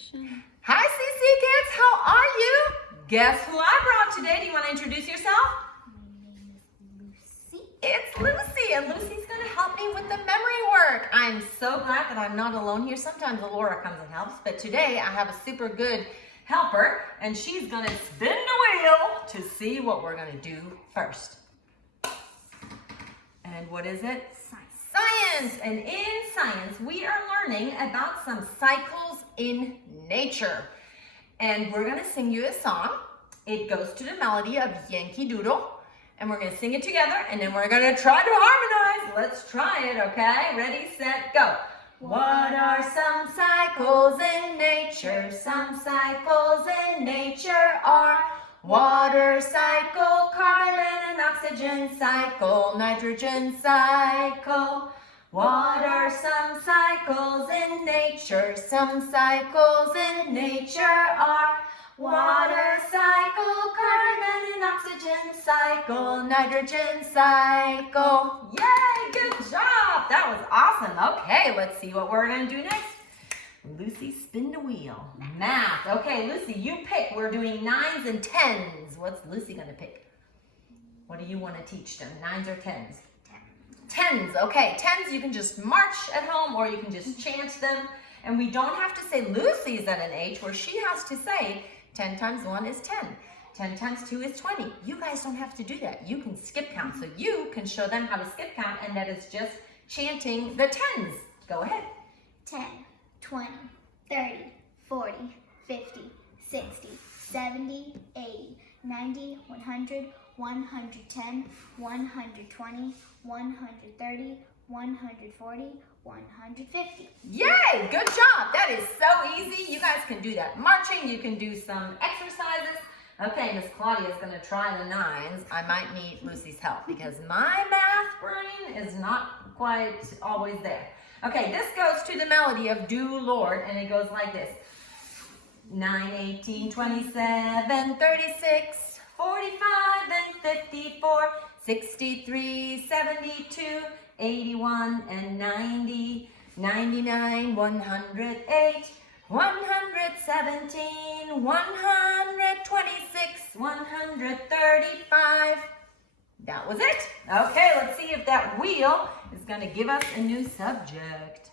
Action. Hi, CC kids, how are you? Guess who I brought today? Do you want to introduce yourself? My name is Lucy. It's Lucy, and Lucy's going to help me with the memory work. I'm so glad that I'm not alone here. Sometimes Laura comes and helps, but today I have a super good helper, and she's going to spin the wheel to see what we're going to do first. And what is it? Science. And in science, we are learning about some cycles in nature. And we're going to sing you a song. It goes to the melody of Yankee Doodle. And we're going to sing it together, and then we're going to try to harmonize. Let's try it, okay? Ready, set, go. What are some cycles in nature? Some cycles in nature are water cycle, carbon and oxygen cycle, nitrogen cycle. What are some cycles in nature? Some cycles in nature are water cycle, carbon and oxygen cycle, nitrogen cycle. Yay, good job. That was awesome. Okay, let's see what we're going to do next. Lucy, spin the wheel. Math. Okay, Lucy, you pick. We're doing 9s and 10s. What's Lucy going to pick? What do you want to teach them? 9s or 10s? 10s. Okay, 10s you can just march at home or you can just chant them. And we don't have to say Lucy's at an age where she has to say 10 times 1 is 10. 10 times 2 is 20. You guys don't have to do that. You can skip count. So you can show them how to skip count, and that is just chanting the 10s. Go ahead. 10, 20, 30, 40, 50, 60, 70, 80, 90, 100, 110, 120, 130, 140, 150. Yay! Good job! That is so easy. You guys can do that marching. You can do some exercises. Okay, Miss Claudia is going to try the 9s. I might need Lucy's help because my math brain is not quite always there. Okay, this goes to the melody of Do Lord, and it goes like this. 9, 18, 27, 36, 45, and 54, 63, 72, 81, and 90, 99, 108, 117, 126, 135. That was it. Okay, let's see if that wheel is going to give us a new subject.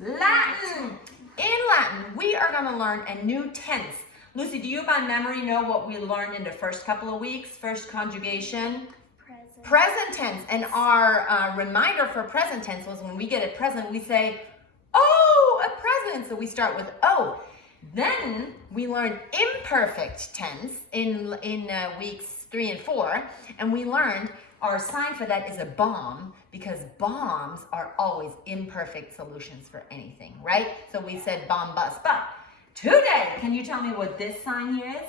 Latin. In Latin, we are going to learn a new tense. Lucy, do you by memory know what we learned in the first couple of weeks? First conjugation. Present tense. And our reminder for present tense was when we get a present, we say, oh, a present. So we start with oh. Then we learned imperfect tense in weeks 3 and 4. And we learned our sign for that is a bomb, because bombs are always imperfect solutions for anything, right? So we said bomb, bust. But today, can you tell me what this sign here is?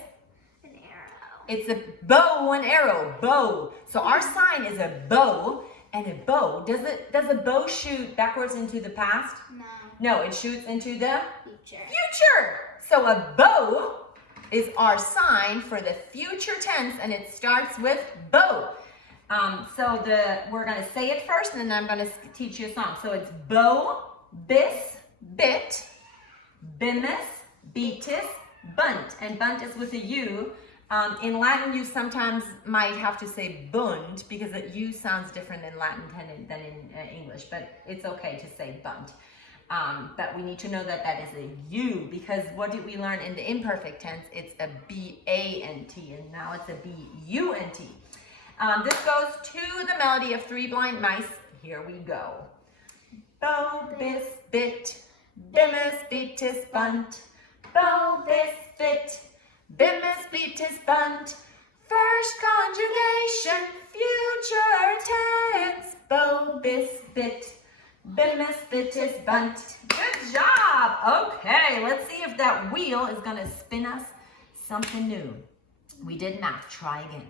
An arrow. It's a bow and arrow, bow. So our sign is a bow, and a bow, does a bow shoot backwards into the past? No. No, it shoots into the Future. future. So a bow is our sign for the future tense, and it starts with bow. We're going to say it first, and then I'm going to teach you a song. So it's bow, bis, bit, bimus, beatus, bunt. And bunt is with a U. In Latin, you sometimes might have to say bunt because the U sounds different in Latin than in English, but it's okay to say bunt. But we need to know that that is a U, because what did we learn in the imperfect tense? It's a B-A-N-T, and now it's a B-U-N-T. This goes to the melody of Three Blind Mice. Here we go. Bow, bis, bit, bimus, beatus, bunt. Bow, bis, bit, bimus, beatus, bunt. First conjugation, future tense. Bow, bis, bit, bimus, beatus, bunt. Good job. Okay, let's see if that wheel is going to spin us something new. We did math. Try again.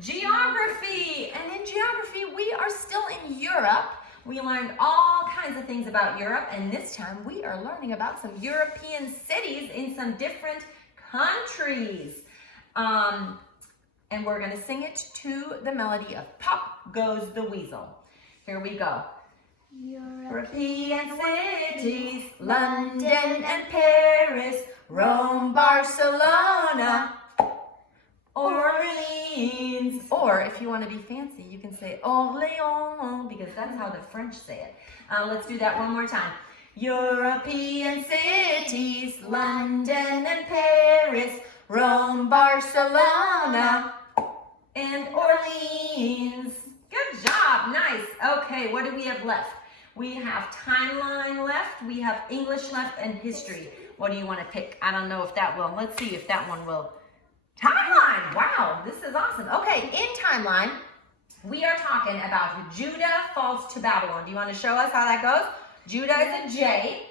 Geography. And in geography, we are still in Europe. We learned all kinds of things about Europe, and this time we are learning about some European cities in some different countries. And we're going to sing it to the melody of Pop Goes the Weasel. Here we go. European cities, London and Paris, Rome, Barcelona, Orleans. Or if you want to be fancy, you can say Orléans, because that's how the French say it. Let's do that one more time. European cities, London and Paris, Rome, Barcelona, and Orleans. Good job, nice. Okay, what do we have left? We have timeline left, we have English left, and history. What do you want to pick? I don't know if that will. Let's see if that one will. Timeline, wow, this is awesome. Okay, in timeline, we are talking about Judah falls to Babylon. Do you want to show us how that goes? Judah is a J.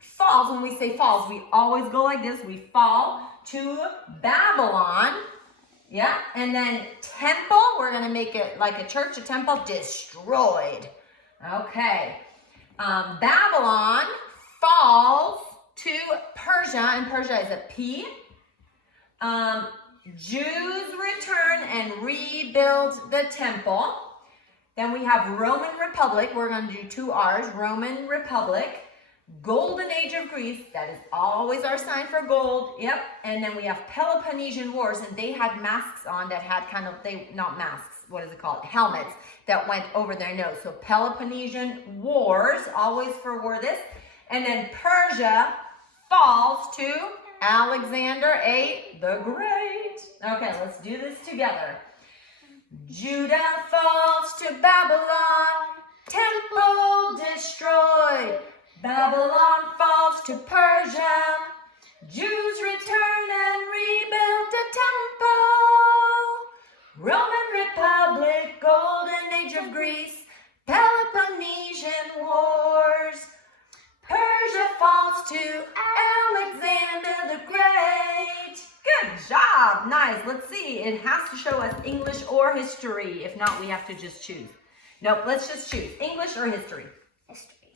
Falls, when we say falls, we always go like this. We fall to Babylon. Yeah, and then temple, we're going to make it like a church, a temple, destroyed. Okay. Babylon falls to Persia, and Persia is a P. Jews return and rebuild the temple. Then we have Roman Republic. We're going to do 2 R's. Roman Republic. Golden Age of Greece. That is always our sign for gold. Yep. And then we have Peloponnesian Wars, and they had masks on that had kind of, not masks, what is it called? Helmets that went over their nose. So Peloponnesian Wars, always for war this. And then Persia falls to Alexander the Great. Okay, let's do this together. Judah falls to Babylon, temple destroyed. Babylon falls to Persia, Jews return and rebuild the temple. Roman Republic, Golden Age of Greece, Peloponnesian Wars. Persia falls to Alexander the Great. Good job. Nice. Let's see. It has to show us English or history. If not, we have to just choose. Nope, let's just choose English or history.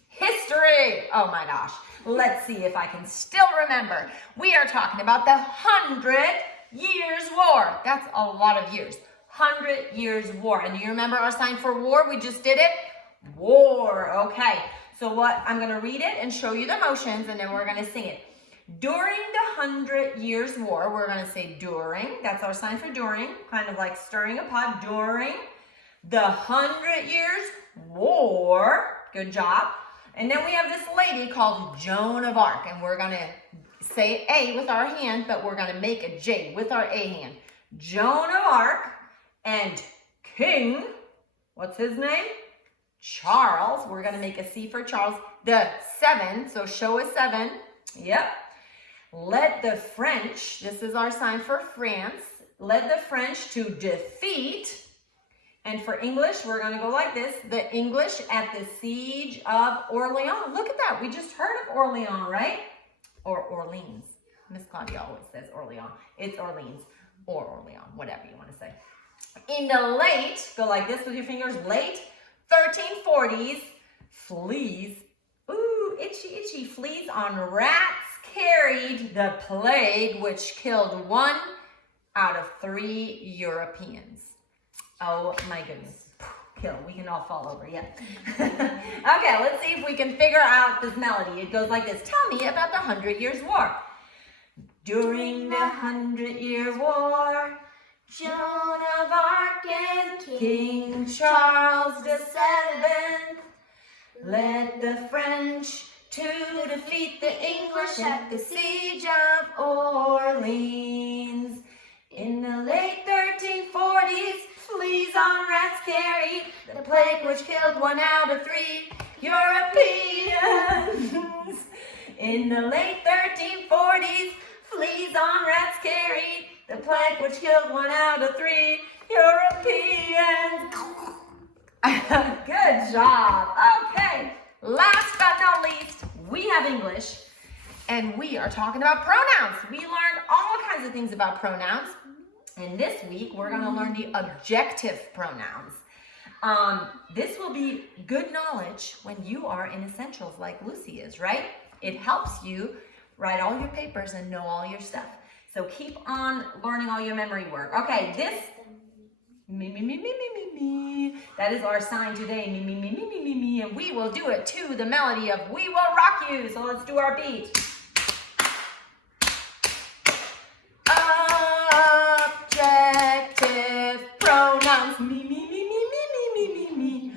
History. Oh my gosh. Let's see if I can still remember. We are talking about the 100 Years' War. That's a lot of years. 100 Years' War. And do you remember our sign for war? We just did it. War. Okay. So what, I'm going to read it and show you the motions, and then we're going to sing it. During the 100 Years' War, we're going to say during. That's our sign for during. Kind of like stirring a pot. During the 100 Years' War. Good job. And then we have this lady called Joan of Arc, and we're going to say A with our hand, but we're going to make a J with our A hand. Joan of Arc and King, what's his name? Charles. We're going to make a C for Charles. The 7, so show a 7. Yep. Led the French, this is our sign for France, led the French to defeat. And for English, we're going to go like this. The English at the siege of Orleans. Look at that. We just heard of Orleans, right? Or Orleans. Miss Claudia always says Orleans. It's Orleans or Orleans, whatever you want to say. In the late, go like this with your fingers, late 1340s, fleas, ooh, itchy, itchy, fleas on rats carried the plague, which killed 1 out of 3 Europeans. Oh my goodness. Kill. We can all fall over. Yeah. Okay, let's see if we can figure out this melody. It goes like this. Tell me about the 100 Years' War. During the 100-Year War, Joan of Arc and King Charles VII led the French to defeat the English at the siege of Orleans. In the late 1340s, fleas on rats carried the plague which killed 1 out of 3 Europeans. In the late 1340s, fleas on rats carried the plague which killed 1 out of 3 Europeans. Good job. Okay. Last but not least, we have English, and we are talking about pronouns. We learned all kinds of things about pronouns. And this week, we're going to learn the objective pronouns. This will be good knowledge when you are in essentials like Lucy is, right? It helps you write all your papers and know all your stuff. So keep on learning all your memory work. Okay, Me, me, me, me, me, me, me. That is our sign today. Me, me, me, me, me, me, me. And we will do it to the melody of We Will Rock You. So let's do our beat. Objective pronouns. Me, me, me, me, me, me, me, me, me.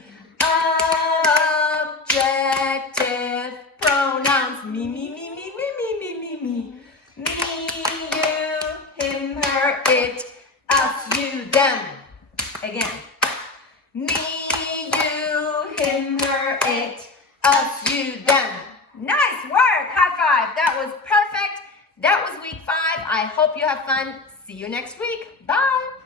Objective pronouns. Me, me, me, me, me, me, me, me, me. Me, you, him, her, it, us, you, them. Again. Me, you, him, her, it, us, you, them. Nice work. High five. That was perfect. That was week 5. I hope you have fun. See you next week. Bye.